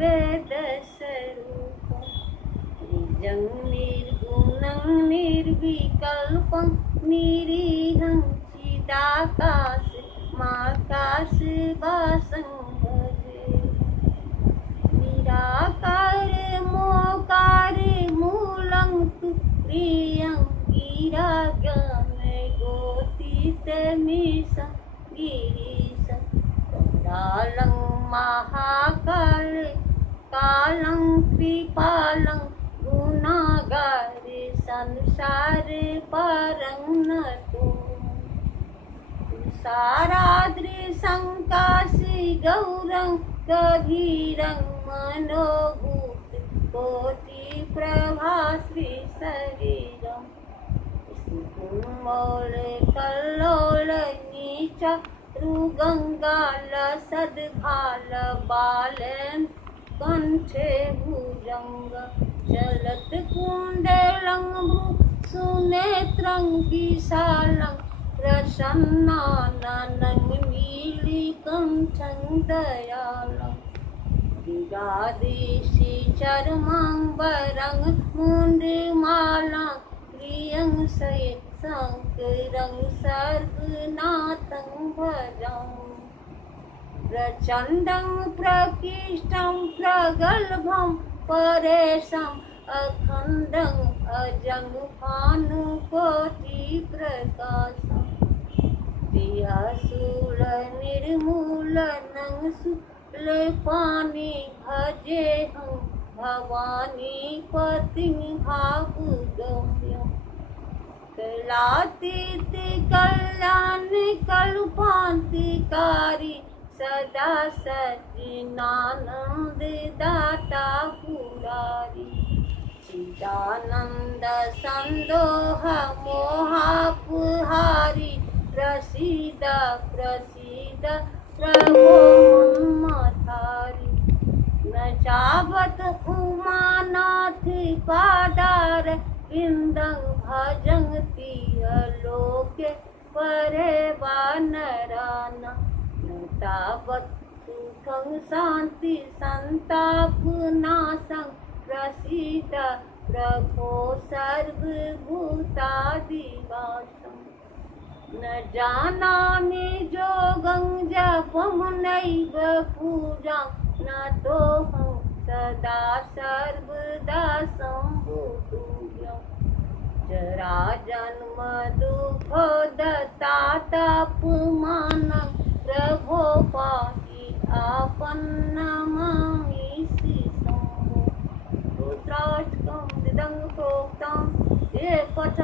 वेदस्वरूपं निजं निर्गुणं निर्विकल्पं निरीहं चिदाकाशमाकाशवासं भजे। निराकार मोकार मूलं तुरीयं गिराज्ञानगोतीतमीशं गिरीशं करालं महाकाल कालं कृपालं गुणागार संसार पारं नतो। तुषाराद्रिसङ्काशि गौरं गभीरं मनोभूत कोटिप्रभाश्रीशरीरं स्फुरन्मौलिकल्लोलनीचारुगङ्गालसद्भालबालं कण्ठे भुजङ्ग चलत्कुण्डलं सुनेत्रं विशालं प्रसन्नाननं नीलिकण्ठं दयालं विरादेशि चर्माम्बरं मुण्डमालां प्रियं शङ्करं सर्वनाथं भजामि। प्रचण्डं प्रकृष्टं प्रगल्भं परेशम् अखण्डं अजं भानुकोटिप्रकाशं प्रियशूलनिर्मूलनं शूलपाणि भजेऽहं भवानी पतिं भावगम्यं। कलातीत कल्याणकल्पान्तिकारी सदा सच्चिदानन्ददाता पुरारी चिदानन्द सन्दोह मोहापहारी प्रसीद प्रसीद प्रभो मन्मथारी। न चावत उमानाथ पादार विन्दं भजन्ति लोके परे वा नराणां। न तावत् सुखं शान्ति सन्तापनाशं प्रसीद प्रभो सर्वभूतादिवासं। न जानामि योगं जपं नैव पूजां नतोऽहं सदा सर्वदा सम्बुद्धुभ्यं। जराजन्म दुःखो दत्तातापमानं प्रभो पाहि आपन्नमामि श्रीशम्भो। रुद्राष्टकं मृदङ्ग प्रोक्तं ये पठ